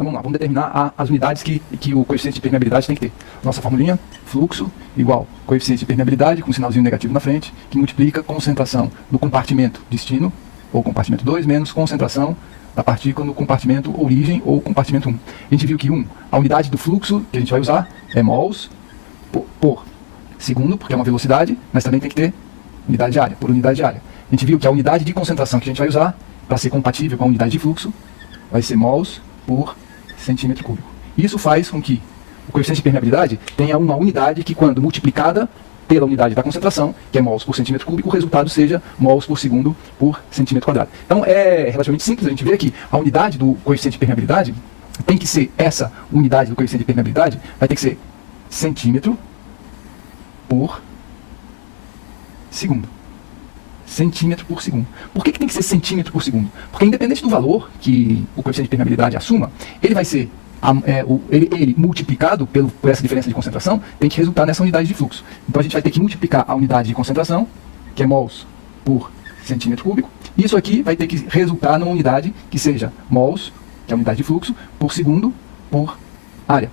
Então vamos lá, vamos determinar as unidades que o coeficiente de permeabilidade tem que ter. Nossa formulinha, fluxo igual coeficiente de permeabilidade, com um sinalzinho negativo na frente, que multiplica concentração no compartimento destino, ou compartimento 2, menos concentração da partícula no compartimento origem ou compartimento 1. A gente viu que a unidade do fluxo que a gente vai usar é mols por segundo, porque é uma velocidade, mas também tem que ter unidade de área, por unidade de área. A gente viu que a unidade de concentração que a gente vai usar, para ser compatível com a unidade de fluxo, vai ser mols por centímetro cúbico. Isso faz com que o coeficiente de permeabilidade tenha uma unidade que, quando multiplicada pela unidade da concentração, que é mols por centímetro cúbico, o resultado seja mols por segundo por centímetro quadrado. Então é relativamente simples, a gente vê que a unidade do coeficiente de permeabilidade tem que ser, essa unidade do coeficiente de permeabilidade vai ter que ser centímetro por segundo. Centímetro por segundo. Por que tem que ser centímetro por segundo? Porque independente do valor que o coeficiente de permeabilidade assuma, ele vai ser ele multiplicado por essa diferença de concentração, tem que resultar nessa unidade de fluxo. Então a gente vai ter que multiplicar a unidade de concentração, que é mols por centímetro cúbico, e isso aqui vai ter que resultar numa unidade que seja mols, que é a unidade de fluxo, por segundo por área.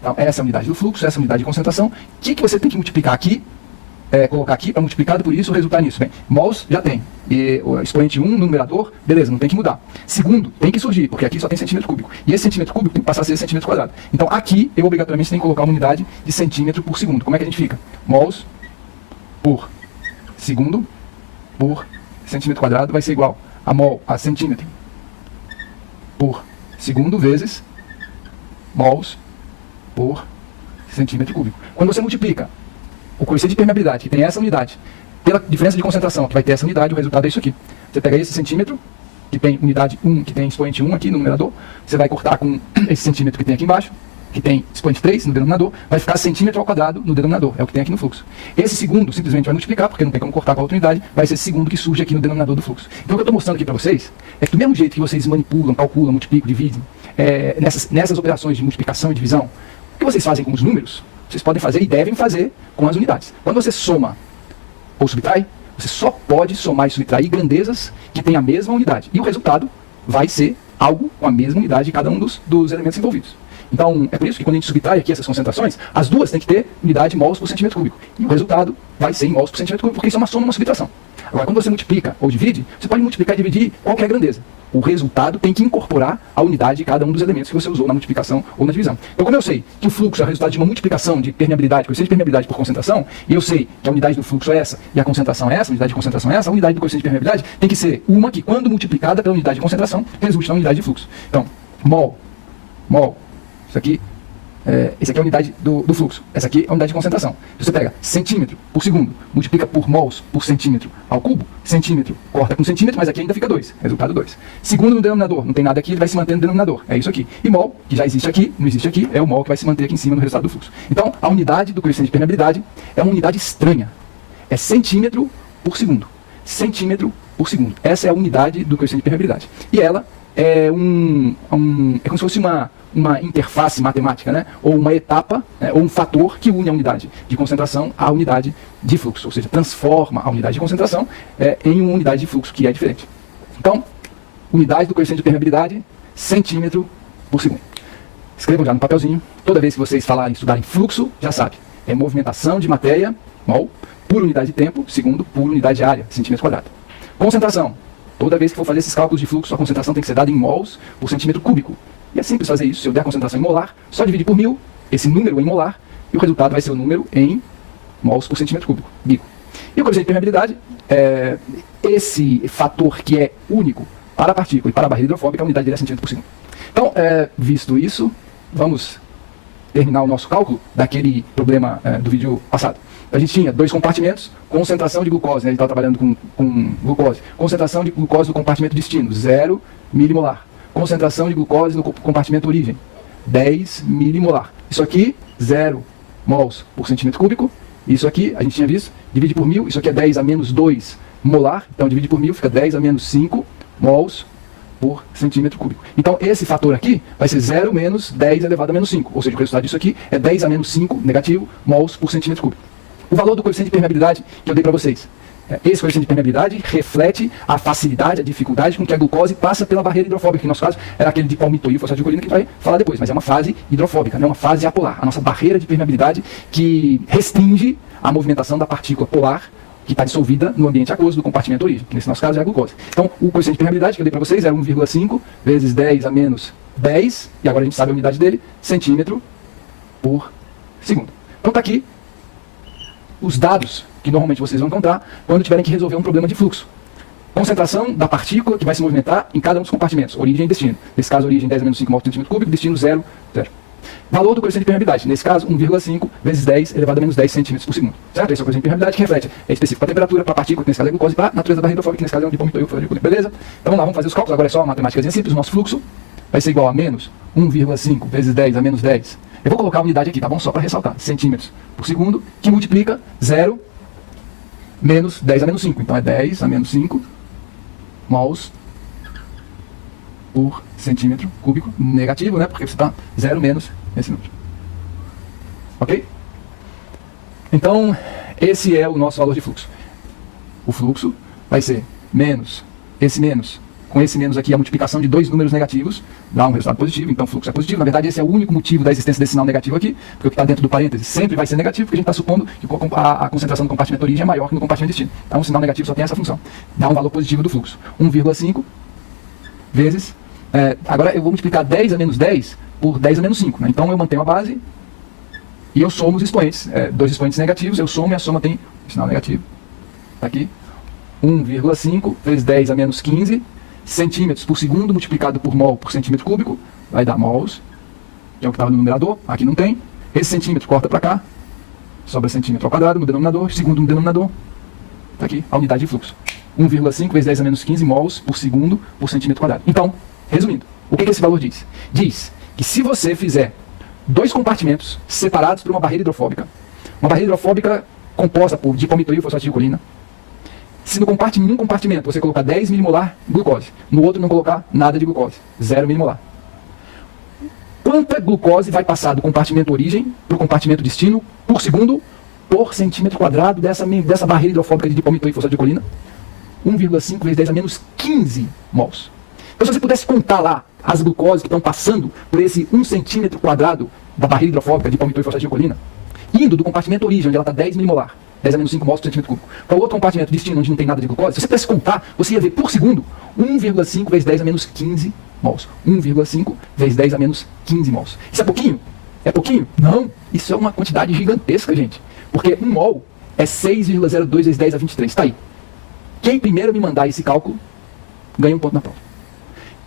Então essa é a unidade do fluxo, essa é a unidade de concentração. O que você tem que multiplicar aqui? Colocar aqui para multiplicado por isso resultar nisso. Bem, mols já tem. E o expoente 1 no numerador, beleza, não tem que mudar. Segundo, tem que surgir, porque aqui só tem centímetro cúbico. E esse centímetro cúbico tem que passar a ser centímetro quadrado. Então aqui eu obrigatoriamente tenho que colocar uma unidade de centímetro por segundo. Como é que a gente fica? Mols por segundo por centímetro quadrado vai ser igual a mol a centímetro por segundo vezes mols por centímetro cúbico. Quando você multiplica o coeficiente de permeabilidade, que tem essa unidade, pela diferença de concentração, que vai ter essa unidade, o resultado é isso aqui. Você pega esse centímetro, que tem unidade 1, que tem expoente 1 aqui no numerador, você vai cortar com esse centímetro que tem aqui embaixo, que tem expoente 3 no denominador, vai ficar centímetro ao quadrado no denominador, é o que tem aqui no fluxo. Esse segundo simplesmente vai multiplicar, porque não tem como cortar com a outra unidade, vai ser esse segundo que surge aqui no denominador do fluxo. Então o que eu estou mostrando aqui para vocês é que do mesmo jeito que vocês manipulam, calculam, multiplicam, dividem, nessas operações de multiplicação e divisão, o que vocês fazem com os números, vocês podem fazer e devem fazer com as unidades. Quando você soma ou subtrai, você só pode somar e subtrair grandezas que têm a mesma unidade. E o resultado vai ser algo com a mesma unidade de cada um dos elementos envolvidos. Então, é por isso que quando a gente subtrai aqui essas concentrações, as duas têm que ter unidade mols por centímetro cúbico. E o resultado vai ser em mols por centímetro cúbico, porque isso é uma soma e uma subtração. Agora, quando você multiplica ou divide, você pode multiplicar e dividir qualquer grandeza. O resultado tem que incorporar a unidade de cada um dos elementos que você usou na multiplicação ou na divisão. Então, como eu sei que o fluxo é o resultado de uma multiplicação de permeabilidade, coeficiente de permeabilidade por concentração, e eu sei que a unidade do fluxo é essa e a concentração é essa, a unidade de concentração é essa, a unidade do coeficiente de permeabilidade tem que ser uma que, quando multiplicada pela unidade de concentração, resulte na unidade de fluxo. Então, mol, isso aqui, essa aqui é a unidade do fluxo, essa aqui é a unidade de concentração. Se você pega centímetro por segundo, multiplica por mols por centímetro ao cubo, centímetro corta com centímetro, mas aqui ainda fica 2, resultado 2. Segundo no denominador, não tem nada aqui, ele vai se manter no denominador, é isso aqui. E mol, que já existe aqui, não existe aqui, é o mol que vai se manter aqui em cima no resultado do fluxo. Então, a unidade do coeficiente de permeabilidade é uma unidade estranha, é centímetro por segundo. Centímetro por segundo. Essa é a unidade do coeficiente de permeabilidade. E ela é é como se fosse uma interface matemática, né? Ou uma etapa, ou um fator que une a unidade de concentração à unidade de fluxo, ou seja, transforma a unidade de concentração em uma unidade de fluxo que é diferente. Então, unidade do coeficiente de permeabilidade, centímetro por segundo. Escrevam já no papelzinho, toda vez que vocês estudarem fluxo, já sabe, é movimentação de matéria, mol, por unidade de tempo, segundo, por unidade de área, centímetro quadrado. Concentração, toda vez que for fazer esses cálculos de fluxo, a concentração tem que ser dada em mols por centímetro cúbico. E é simples fazer isso. Se eu der a concentração em molar, só dividir por 1000, esse número em molar, e o resultado vai ser o número em mols por centímetro cúbico. E o coeficiente de permeabilidade é esse fator que é único para a partícula e para a barreira hidrofóbica, a unidade dele é centímetro por segundo. Então, visto isso, vamos terminar o nosso cálculo daquele problema do vídeo passado. A gente tinha 2 compartimentos, concentração de glucose, né? A gente estava trabalhando com glucose. Concentração de glucose no compartimento destino, 0 milimolar. Concentração de glucose no compartimento origem, 10 milimolar. Isso aqui, 0 mols por centímetro cúbico. Isso aqui, a gente tinha visto, divide por 1000. Isso aqui é 10 a menos 2 molar. Então, divide por 1000, fica 10 a menos 5 mols por centímetro cúbico. Então, esse fator aqui vai ser 0 menos 10 elevado a menos 5. Ou seja, o resultado disso aqui é 10 a menos 5, negativo, mols por centímetro cúbico. O valor do coeficiente de permeabilidade que eu dei para vocês Esse coeficiente de permeabilidade reflete a facilidade, a dificuldade com que a glucose passa pela barreira hidrofóbica, que no nosso caso era aquele de palmitoil fosfatidilcolina que a gente vai falar depois, mas é uma fase hidrofóbica, né? Uma fase apolar, a nossa barreira de permeabilidade que restringe a movimentação da partícula polar que está dissolvida no ambiente aquoso do compartimento origem, que nesse nosso caso é a glucose. Então, o coeficiente de permeabilidade que eu dei para vocês era 1,5 vezes 10 a menos 10, e agora a gente sabe a unidade dele, centímetro por segundo. Então está aqui os dados que normalmente vocês vão encontrar quando tiverem que resolver um problema de fluxo. Concentração da partícula que vai se movimentar em cada um dos compartimentos, origem e destino. Nesse caso, origem 10 a menos 5 mol por centímetro cúbico, destino 0, 0. Valor do coeficiente de permeabilidade, nesse caso, 1,5 vezes 10 elevado a menos 10 centímetros por segundo. Certo? Esse é o coeficiente de permeabilidade que reflete, é específico para a temperatura, para a partícula, que nesse caso é a glucose, para a natureza da barreira hidrofóbica, que nesse caso é um dipalmitoil fosfatidilcolina. Beleza? Então vamos lá, vamos fazer os cálculos. Agora é só uma matemática simples. O nosso fluxo vai ser igual a menos 1,5 vezes 10 a menos 10. Eu vou colocar a unidade aqui, tá bom? Só para ressaltar. Centímetros por segundo, que multiplica 0 menos 10 a menos 5. Então é 10 a menos 5 mols por centímetro cúbico. Negativo, né? Porque você está 0 menos esse número. Ok? Então, esse é o nosso valor de fluxo. O fluxo vai ser menos, esse menos, com esse menos aqui, a multiplicação de dois números negativos, dá um resultado positivo, então o fluxo é positivo. Na verdade, esse é o único motivo da existência desse sinal negativo aqui, porque o que está dentro do parêntese sempre vai ser negativo, porque a gente está supondo que a concentração do compartimento origem é maior que no compartimento destino. Então, o sinal negativo só tem essa função, dá um valor positivo do fluxo. 1,5 vezes, agora eu vou multiplicar 10 a menos 10 por 10 a menos 5, né? Então eu mantenho a base e eu somo os expoentes, dois expoentes negativos, eu somo e a soma tem sinal negativo. Está aqui, 1,5 vezes 10 a menos 15 centímetros por segundo multiplicado por mol por centímetro cúbico, vai dar mols, que é o que estava no numerador, aqui não tem. Esse centímetro corta para cá, sobra centímetro ao quadrado no denominador, segundo no denominador, está aqui a unidade de fluxo. 1,5 vezes 10 a menos 15 mols por segundo por centímetro quadrado. Então, resumindo, o que esse valor diz? Diz que se você fizer dois compartimentos separados por uma barreira hidrofóbica composta por dipalmitoil fosfatidilcolina, se em um compartimento você colocar 10 milimolar glucose, no outro não colocar nada de glucose, 0 milimolar, quanta glucose vai passar do compartimento origem para o compartimento destino por segundo por centímetro quadrado dessa barreira hidrofóbica de dipalmitoil fosfatidilcolina? 1,5 vezes 10 a menos 15 mols. Então, se você pudesse contar lá as glucoses que estão passando por esse 1 centímetro quadrado da barreira hidrofóbica de palmitoil fosfatidilcolina, indo do compartimento origem, onde ela está 10 milimolar, 10 a menos 5 mols por centímetro cúbico, para o outro compartimento destino, onde não tem nada de glucose, se você pudesse contar, você ia ver por segundo 1,5 vezes 10 a menos 15 mols. 1,5 vezes 10 a menos 15 mols. Isso é pouquinho? É pouquinho? Não. Isso é uma quantidade gigantesca, gente. Porque 1 mol é 6,02 vezes 10 a 23. Está aí. Quem primeiro me mandar esse cálculo, ganha um ponto na prova.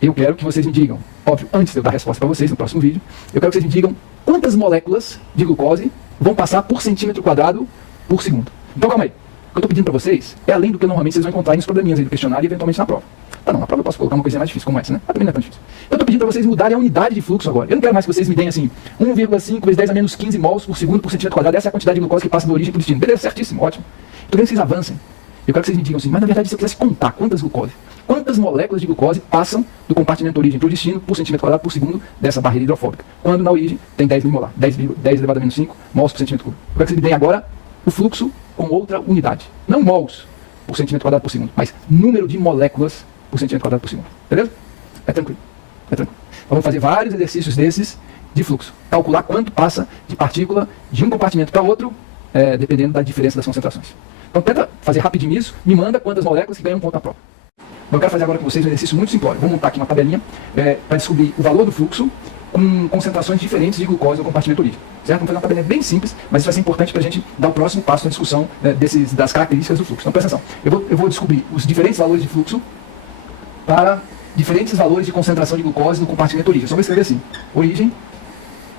Eu quero que vocês me digam, óbvio, antes de eu dar a resposta para vocês no próximo vídeo, eu quero que vocês me digam quantas moléculas de glucose vão passar por centímetro quadrado por segundo. Então calma aí. O que eu estou pedindo para vocês é além do que normalmente vocês vão encontrar nos probleminhas aí do questionário e eventualmente na prova. Tá, não, na prova eu posso colocar uma coisa mais difícil como essa, né? Mas também não é tão difícil. Eu estou pedindo para vocês mudarem a unidade de fluxo agora. Eu não quero mais que vocês me deem assim, 1,5 vezes 10 a menos 15 mols por segundo por centímetro quadrado. Essa é a quantidade de glucose que passa do origem para o destino. Beleza, certíssimo, ótimo. Estou querendo que vocês avancem. Eu quero que vocês me digam assim, mas na verdade se eu quisesse contar quantas moléculas de glucose passam do compartimento origem para o destino por centímetro quadrado por segundo dessa barreira hidrofóbica, quando na origem tem 10 milimolar, 10 elevado a menos 5 mols por centímetro cúbico. Eu quero que vocês me deem agora o fluxo com outra unidade. Não mols por centímetro quadrado por segundo, mas número de moléculas por centímetro quadrado por segundo. Beleza? É tranquilo. É tranquilo. Então vamos fazer vários exercícios desses de fluxo. Calcular quanto passa de partícula de um compartimento para outro, dependendo da diferença das concentrações. Então tenta fazer rapidinho isso, me manda quantas moléculas que ganham um ponto na prova. Eu quero fazer agora com vocês um exercício muito simplório. Vou montar aqui uma tabelinha para descobrir o valor do fluxo com concentrações diferentes de glucose no compartimento origem. Certo? Vamos fazer uma tabelinha bem simples, mas isso vai ser importante para a gente dar o próximo passo na discussão das características do fluxo. Então presta atenção. Eu vou descobrir os diferentes valores de fluxo para diferentes valores de concentração de glucose no compartimento origem. Só vou escrever assim, origem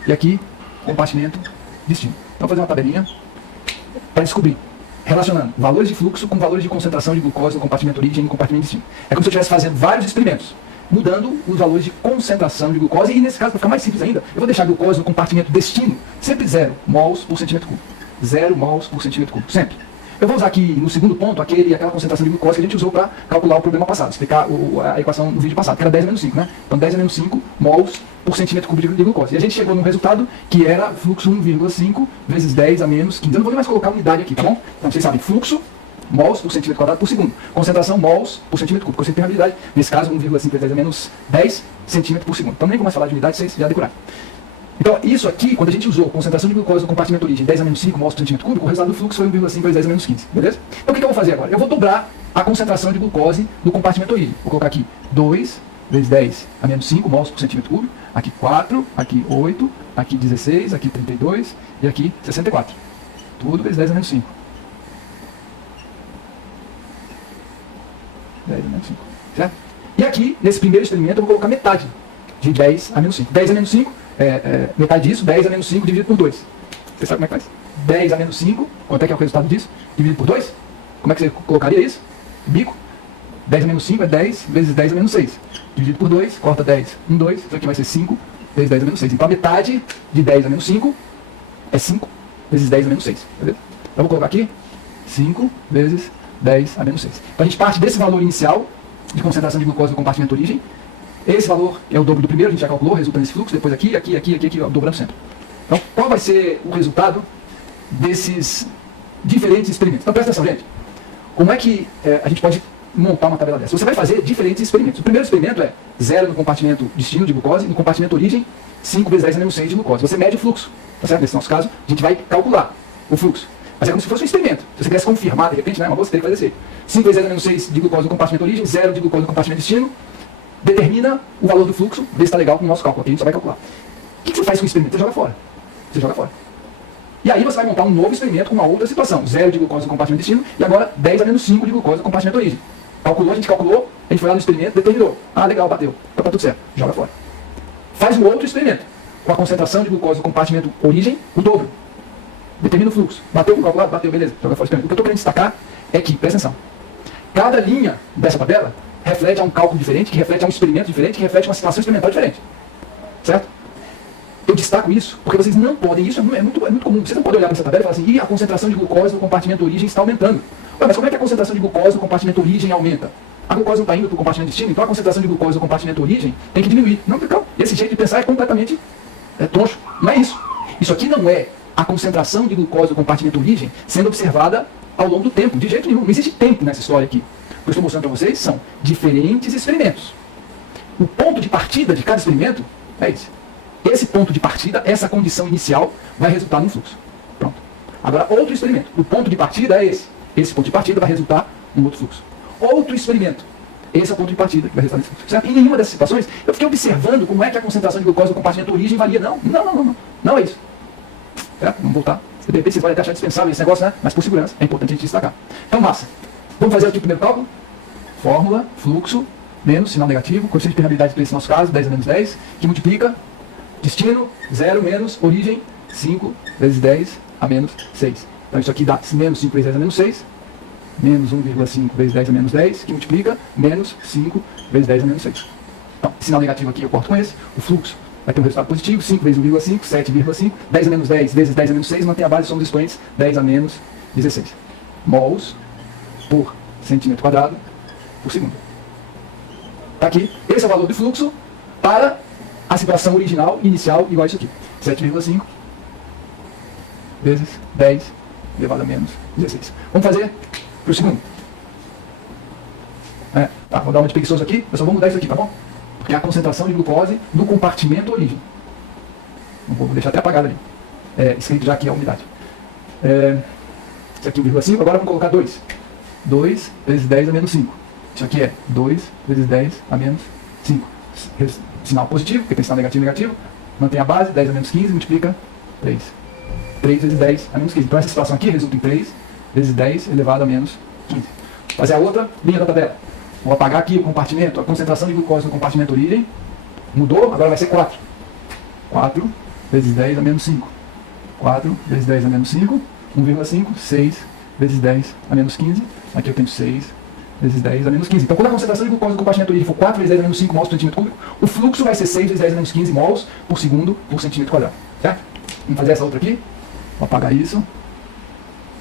e aqui compartimento destino. Então vou fazer uma tabelinha para descobrir, relacionando valores de fluxo com valores de concentração de glucose no compartimento origem e no compartimento destino. É como se eu estivesse fazendo vários experimentos, mudando os valores de concentração de glucose, e nesse caso, para ficar mais simples ainda, eu vou deixar a glucose no compartimento destino sempre 0 mols por centímetro cúbico. 0 mols por centímetro cúbico, sempre. Eu vou usar aqui no segundo ponto aquela concentração de glucose que a gente usou para calcular o problema passado, explicar a equação no vídeo passado, que era 10 a menos 5, né? Então 10 a menos 5 mols por centímetro cúbico de glucose. E a gente chegou num resultado que era fluxo 1,5 vezes 10 a menos 15. Eu não vou nem mais colocar unidade aqui, tá bom? Então vocês sabem, fluxo mols por centímetro quadrado por segundo. Concentração mols por centímetro cúbico. Coeficiente de permeabilidade, nesse caso 1,5 vezes 10 a menos 10 centímetros por segundo. Então nem começo a falar de unidade, vocês já decoraram. Então isso aqui, quando a gente usou concentração de glucose no compartimento origem 10 a menos 5 mols por centímetro cúbico, o resultado do fluxo foi 1,5 vezes 10 a menos 15. Beleza? Então o que eu vou fazer agora? Eu vou dobrar a concentração de glucose no compartimento origem. Vou colocar aqui 2 vezes 10 a menos 5 mols por centímetro cúbico, aqui 4, aqui 8, aqui 16, aqui 32 e aqui 64. Tudo vezes 10 a menos 5. 10 a menos 5. Certo? E aqui, nesse primeiro experimento, eu vou colocar metade de 10 a menos 5. 10 a menos 5, metade disso, 10 a menos 5 dividido por 2. Você sabe como é que faz? 10 a menos 5, quanto é que é o resultado disso? Dividido por 2? Como é que você colocaria isso? Bico. 10 a menos 5 é 10 vezes 10 a menos 6. Dividido por 2, corta 10, 1, 2. Isso aqui vai ser 5 vezes 10 a menos 6. Então a metade de 10 a menos 5 é 5 vezes 10 a menos 6. Beleza? Então eu vou colocar aqui 5 vezes 10 a menos 6. Então a gente parte desse valor inicial de concentração de glucose no compartimento origem. Esse valor é o dobro do primeiro, a gente já calculou, resulta nesse fluxo. Depois aqui, dobrando sempre. Então qual vai ser o resultado desses diferentes experimentos? Então presta atenção, gente. Como é que a gente pode montar uma tabela dessa? Você vai fazer diferentes experimentos. O primeiro experimento é 0 no compartimento destino de glucose, no compartimento origem 5 vezes 10 a menos 6 de glucose. Você mede o fluxo. Tá certo? Nesse nosso caso, a gente vai calcular o fluxo. Mas é como se fosse um experimento. Se você quisesse confirmar, de repente, né, uma boa, você teria que fazer assim. 5 vezes 10 a menos 6 de glucose no compartimento origem, 0 de glucose no compartimento destino. Determina o valor do fluxo, vê se está legal com o nosso cálculo. Aqui a gente só vai calcular. O que você faz com o experimento? Você joga fora. Você joga fora. E aí você vai montar um novo experimento com uma outra situação. 0 de glucose no compartimento destino e agora 10 a menos 5 de glucose no compartimento origem. Calculou, a gente calculou, a gente foi lá no experimento, determinou. Ah, legal, bateu. Então tá tudo certo. Joga fora. Faz um outro experimento. Com a concentração de glucose no compartimento origem, o dobro. Determina o fluxo. Bateu com o calculado? Bateu, beleza. Joga fora o experimento. O que eu estou querendo destacar é que, presta atenção, cada linha dessa tabela reflete a um cálculo diferente, que reflete a um experimento diferente, que reflete a uma situação experimental diferente. Certo? Eu destaco isso porque vocês não podem, isso é muito comum, vocês não podem olhar para essa tabela e falar assim, a concentração de glucose no compartimento origem está aumentando. Ué, mas como é que a concentração de glucose no compartimento origem aumenta? A glucose não está indo para o compartimento destino, então a concentração de glucose no compartimento origem tem que diminuir. Não, calma. Esse jeito de pensar é completamente troncho. Não é isso. Isso aqui não é a concentração de glucose no compartimento origem sendo observada ao longo do tempo. De jeito nenhum. Não existe tempo nessa história aqui. O que eu estou mostrando para vocês são diferentes experimentos. O ponto de partida de cada experimento é esse. Esse ponto de partida, essa condição inicial, vai resultar num fluxo. Pronto. Agora, outro experimento. O ponto de partida é esse. Esse ponto de partida vai resultar num outro fluxo. Outro experimento. Esse é o ponto de partida que vai resultar nesse fluxo. Certo? Em nenhuma dessas situações, eu fiquei observando como é que a concentração de glucose no compartimento origem varia. Não é isso. Certo? Vamos voltar. De repente vocês podem até achar dispensável esse negócio, né? Mas por segurança é importante a gente destacar. Então, massa. Vamos fazer aqui o primeiro cálculo. Fórmula, fluxo, menos, sinal negativo, coeficiente de permeabilidade para esse nosso caso, 10 a menos 10, que multiplica destino, 0 menos origem, 5 vezes 10 a menos 6. Então isso aqui dá menos 5 vezes 10 a menos 6, menos 1,5 vezes 10 a menos 10, que multiplica menos 5 vezes 10 a menos 6. Então, sinal negativo aqui eu corto com esse, o fluxo vai ter um resultado positivo, 5 vezes 1,5, 7,5, 10 a menos 10 vezes 10 a menos 6, mantém a base, somos expoentes, 10 a menos 16. Mols por centímetro quadrado por segundo. Está aqui, esse é o valor do fluxo para a situação original, inicial, igual a isso aqui. 7,5 vezes 10 elevado a menos 16. Vamos fazer para o segundo. Tá, vou dar uma de preguiçoso aqui, eu só vou mudar isso aqui, tá bom? Porque é a concentração de glucose no compartimento origem. Vou deixar até apagado ali. Escrito já aqui a unidade. Isso aqui 1,5, agora vamos colocar 2. 2 vezes 10 a menos 5. Isso aqui é 2 vezes 10 a menos 5. Sinal positivo, porque tem sinal negativo, negativo. Mantém a base, 10 a menos 15, multiplica 3. 3 vezes 10 a menos 15. Então essa situação aqui resulta em 3 vezes 10 elevado a menos 15. Vou fazer a outra linha da tabela. Vou apagar aqui o compartimento, a concentração de glucose no compartimento origem. Mudou, agora vai ser 4. 4 vezes 10 a menos 5. 4 vezes 10 a menos 5. 1,5, 6 vezes 10 a menos 15. Aqui eu tenho 6 vezes 10 a menos 15. Então, quando a concentração de glucose no compartimento origem for 4 vezes 10 a menos 5 mols por centímetro cúbico, o fluxo vai ser 6 vezes 10 a menos 15 mols por segundo por centímetro quadrado. Certo? Vamos fazer essa outra aqui. Vou apagar isso.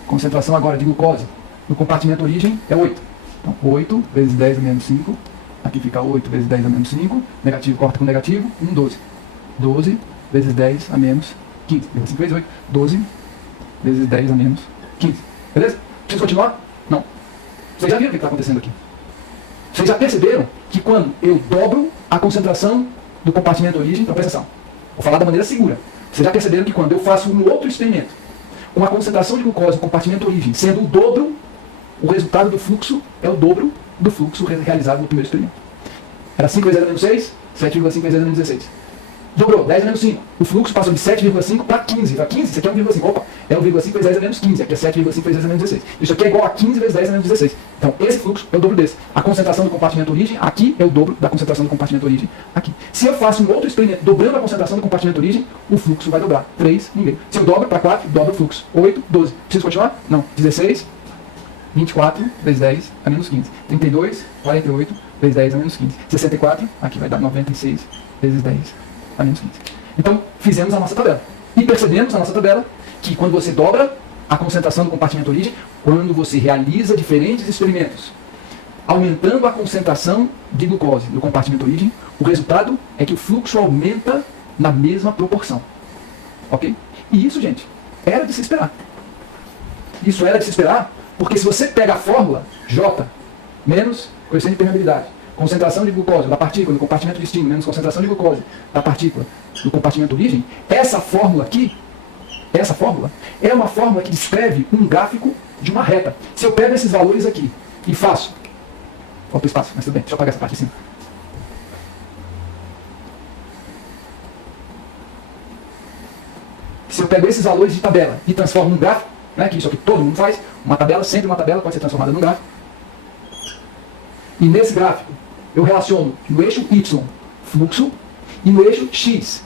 Concentração agora de glucose no compartimento origem é 8. Então, 8 vezes 10 a menos 5. Aqui fica 8 vezes 10 a menos 5. Negativo corta com negativo. 12. 12 vezes 10 a menos 15. 5 vezes 8. 12 vezes 10 a menos 15. Beleza? Preciso continuar? Não. Vocês já viram o que está acontecendo aqui? Vocês já perceberam que quando eu dobro a concentração do compartimento origem, então presta atenção, vou falar da maneira segura. Vocês já perceberam que quando eu faço um outro experimento, com a concentração de glucose no compartimento origem sendo o dobro, o resultado do fluxo é o dobro do fluxo realizado no primeiro experimento. Era 5 vezes 10 menos 6, 7,5 vezes 10 menos 16. Dobrou, 10 menos 5. O fluxo passou de 7,5 para 15. Para 15, isso aqui é 1,5. Opa, é 1,5 vezes 10 menos 15. Aqui é 7,5 vezes 10 menos 16. Isso aqui é igual a 15 vezes 10 menos 16. Então, esse fluxo é o dobro desse. A concentração do compartimento origem aqui é o dobro da concentração do compartimento origem aqui. Se eu faço um outro experimento dobrando a concentração do compartimento origem, o fluxo vai dobrar. 3,5. Se eu dobro para 4, dobra o fluxo. 8, 12. Preciso continuar? Não. 16, 24 vezes 10 a menos 15. 32, 48 vezes 10 a menos 15. 64, aqui vai dar 96 vezes 10 a menos 15. Então, fizemos a nossa tabela. E percebemos na nossa tabela que quando você dobra a concentração do compartimento origem, quando você realiza diferentes experimentos, aumentando a concentração de glucose no compartimento origem, o resultado é que o fluxo aumenta na mesma proporção. Ok? E isso, gente, era de se esperar. Isso era de se esperar, porque se você pega a fórmula J menos coeficiente de permeabilidade, concentração de glucose da partícula no compartimento de destino menos concentração de glucose da partícula no compartimento de origem, essa fórmula aqui, essa fórmula é uma fórmula que descreve um gráfico de uma reta. Se eu pego esses valores aqui e faço... Falta espaço, mas tudo bem, deixa eu apagar essa parte assim. Se eu pego esses valores de tabela e transformo num gráfico, né, que isso aqui todo mundo faz, uma tabela, sempre uma tabela pode ser transformada num gráfico. E nesse gráfico, eu relaciono no eixo Y, fluxo, e no eixo X,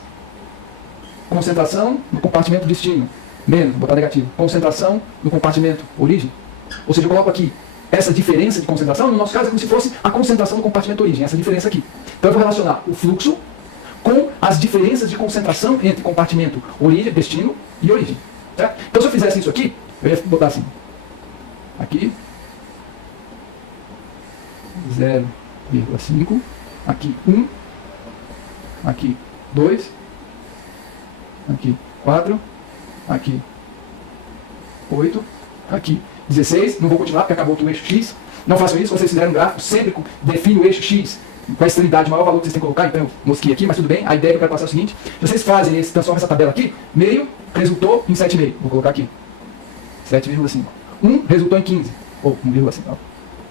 concentração no compartimento destino, menos, vou botar negativo, concentração no compartimento origem. Ou seja, eu coloco aqui essa diferença de concentração, no nosso caso é como se fosse a concentração no compartimento origem, essa diferença aqui. Então eu vou relacionar o fluxo com as diferenças de concentração entre compartimento origem, destino e origem. Certo? Então se eu fizesse isso aqui, eu ia botar assim, aqui, 0,5, aqui 1, aqui 2, aqui 4, aqui 8, aqui 16, não vou continuar porque acabou aqui o eixo X. Não façam isso, vocês fizeram um gráfico, sempre define o eixo X com a extremidade, o maior valor que vocês têm que colocar, então eu mosquei aqui, mas tudo bem. A ideia que eu quero passar é o seguinte: se vocês fazem esse, transformam essa tabela aqui, meio resultou em 7,5, vou colocar aqui 7,5. 1 resultou em 15, ou 1,5,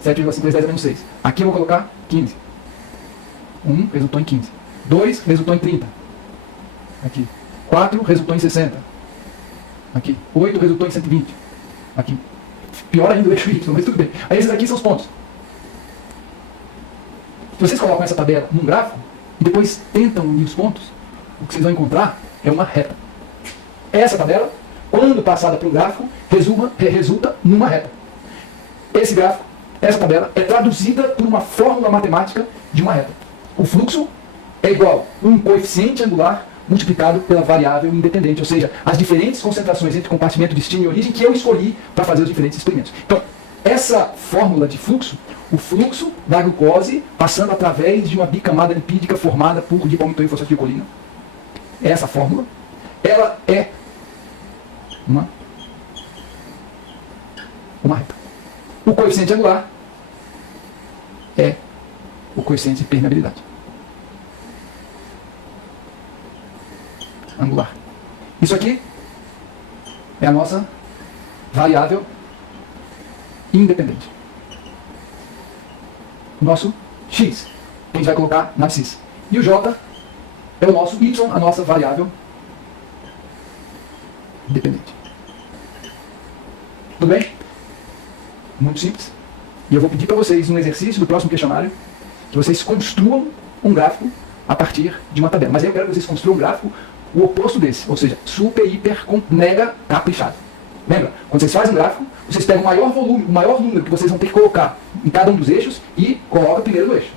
7,5 vezes 10 a menos 6. Aqui eu vou colocar 15. 1 resultou em 15. 2 resultou em 30. Aqui. 4 resultou em 60. Aqui. 8 resultou em 120. Aqui. Pior ainda o eixo Y, mas tudo bem. Aí esses aqui são os pontos. Se vocês colocam essa tabela num gráfico e depois tentam unir os pontos, o que vocês vão encontrar é uma reta. Essa tabela, quando passada para um gráfico, resulta numa reta. Esse gráfico, essa tabela, é traduzida por uma fórmula matemática de uma reta. O fluxo é igual a um coeficiente angular multiplicado pela variável independente, ou seja, as diferentes concentrações entre compartimento, destino e origem que eu escolhi para fazer os diferentes experimentos. Então, essa fórmula de fluxo, o fluxo da glucose passando através de uma bicamada lipídica formada por dipalmitoil fosfato de colina, essa fórmula, ela é uma reta. O coeficiente angular é o coeficiente de permeabilidade. Angular. Isso aqui é a nossa variável independente. O nosso X, que a gente vai colocar na abscissa. E o J é o nosso Y, a nossa variável dependente. Tudo bem? Muito simples. E eu vou pedir para vocês, no exercício do próximo questionário, que vocês construam um gráfico a partir de uma tabela. Mas aí eu quero que vocês construam um gráfico o oposto desse, ou seja, super, hiper, mega caprichado. Lembra? Quando vocês fazem um gráfico, vocês pegam o maior volume, o maior número que vocês vão ter que colocar em cada um dos eixos e colocam primeiro no eixo.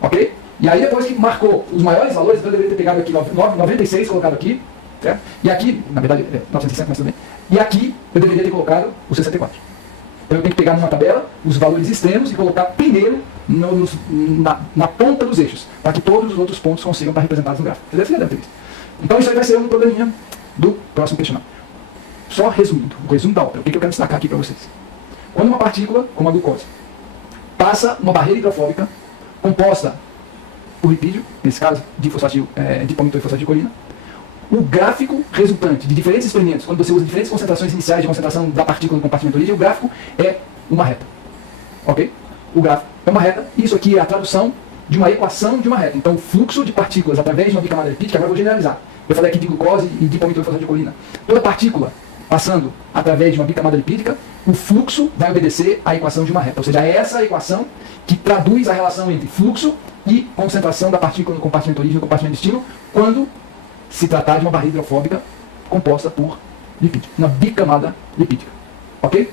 Ok? E aí depois que marcou os maiores valores, então eu deveria ter pegado aqui 96, colocado aqui, certo? E aqui, na verdade, 960, mas tudo bem. E aqui eu deveria ter colocado o 64. Então eu tenho que pegar numa tabela os valores extremos e colocar primeiro na ponta dos eixos, para que todos os outros pontos consigam estar representados no gráfico. Vocês devem ter visto. Então isso aí vai ser um probleminha do próximo questionário. Só resumindo, o resumo da ópera, o que eu quero destacar aqui para vocês. Quando uma partícula, como a glucose, passa uma barreira hidrofóbica composta por lipídio, nesse caso, dipalmitoil fosfatidilcolina. O gráfico resultante de diferentes experimentos, quando você usa diferentes concentrações iniciais de concentração da partícula no compartimento origem, o gráfico é uma reta. Ok? O gráfico é uma reta, e isso aqui é a tradução de uma equação de uma reta. Então, o fluxo de partículas através de uma bicamada lipídica, agora eu vou generalizar. Eu falei aqui de glucose e dipalmitoil fosfatidilcolina. Toda partícula passando através de uma bicamada lipídica, o fluxo vai obedecer à equação de uma reta. Ou seja, é essa a equação que traduz a relação entre fluxo e concentração da partícula no compartimento origem e no compartimento destino, quando se tratar de uma barreira hidrofóbica composta por lipídio, uma bicamada lipídica. Ok?